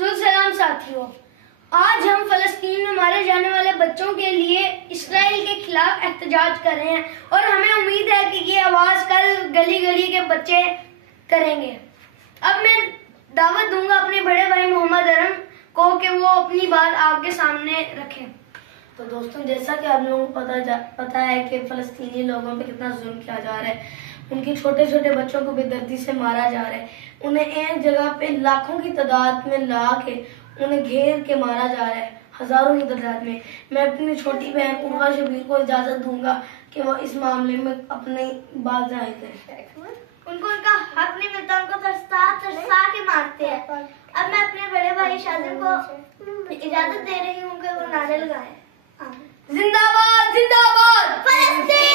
सलाम साथियों, आज हम फलस्तीन में मारे जाने वाले बच्चों के लिए इस्राइल के खिलाफ एहतजाज कर रहे हैं और हमें उम्मीद है कि ये आवाज कल गली गली के बच्चे करेंगे। अब मैं दावत दूंगा अपने बड़े भाई मोहम्मद अरम को कि वो अपनी बात आपके सामने रखें। तो दोस्तों, जैसा कि आप लोगों को पता है कि फलस्तीनी लोगों पे कितना जुल्म किया जा रहा है। उनके छोटे छोटे बच्चों को बेदर्दी से मारा जा रहा है। उन्हें एक जगह पे लाखों की तादाद में ला के उन्हें घेर के मारा जा रहा है, हजारों की तादाद में। मैं अपनी छोटी बहन उर्वा शबीर को इजाजत दूंगा कि वो इस मामले में अपनी बात जाहिर करें। उनको उनका हक नहीं मिलता, उनको तरसा के मारते हैं। अब मैं अपने बड़े भाई शादिम को इजाजत दे रही हूँ कि वो नारे लगाए। जिंदाबाद जिंदाबाद फलस्तीन।